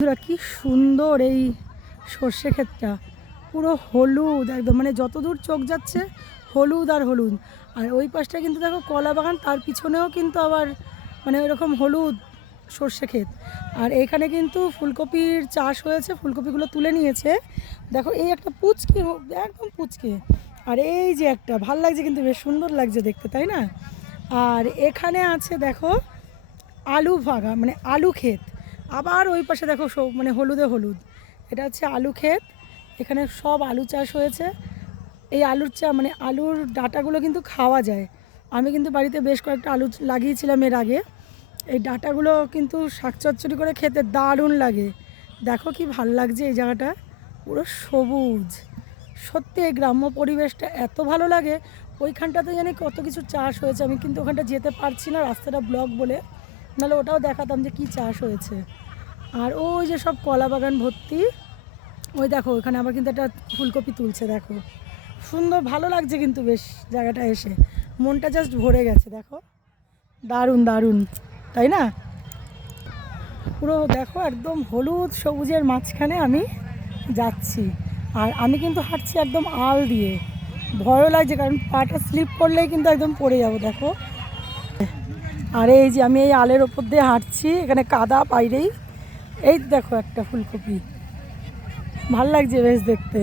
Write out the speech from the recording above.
বন্ধুরা কি সুন্দর এই সর্ষে ক্ষেতটা, পুরো হলুদ একদম, মানে যতদূর চোখ যাচ্ছে হলুদ আর হলুদ। আর ওই পাশটা কিন্তু দেখো কলা বাগান, তার পিছনেও কিন্তু আবার মানে ওইরকম হলুদ সর্ষে ক্ষেত। আর এইখানে কিন্তু ফুলকপির চাষ হয়েছে, ফুলকপিগুলো তুলে নিয়েছে। দেখো এই একটা পুচকে, একদম পুচকে, আর এই যে একটা ভাল লাগছে, কিন্তু বেশ সুন্দর লাগছে দেখতে, তাই না? আর এখানে আছে দেখো আলু বাগান, মানে আলু ক্ষেত। আবার ওই পাশে দেখো সব মানে হলুদে হলুদ, এটা হচ্ছে আলু ক্ষেত। এখানে সব আলু চাষ হয়েছে। এই আলুর মানে আলুর ডাঁটাগুলো কিন্তু খাওয়া যায়। আমি কিন্তু বাড়িতে বেশ কয়েকটা আলু লাগিয়েছিলাম এর আগে। এই ডাঁটাগুলো কিন্তু শাক চচ্চড়ি করে খেতে দারুণ লাগে। দেখো কি ভাল লাগছে এই জায়গাটা, পুরো সবুজ। সত্যি এই গ্রাম্য পরিবেশটা এত ভালো লাগে। ওইখানটাতে জানি কত কিছু চাষ হয়েছে, আমি কিন্তু ওখানটা যেতে পারছি না, রাস্তাটা ব্লক বলে, নাহলে ওটাও দেখাতাম যে কি চাষ হয়েছে। আর ওই যে সব কলা বাগান ভর্তি। ওই দেখো ওখানে আবার কিন্তু একটা ফুলকপি তুলছে, দেখো সুন্দর ভালো লাগছে কিন্তু বেশ জায়গাটা এসে, মনটা জাস্ট ভরে গেছে। দেখো দারুণ দারুণ, তাই না? পুরো দেখো একদম হলুদ সবুজের মাঝখানে আমি যাচ্ছি। আর আমি কিন্তু হাঁটছি একদম আল দিয়ে, ভয়ও লাগছে কারণ পাটা স্লিপ করলেই কিন্তু একদম পড়ে যাবো। দেখো, আর এই যে আমি এই আলের ওপর দিয়ে হাঁটছি, এখানে কাদা বাইরেই। এই দেখো একটা ফুলকপি, ভাল লাগছে বেশ দেখতে।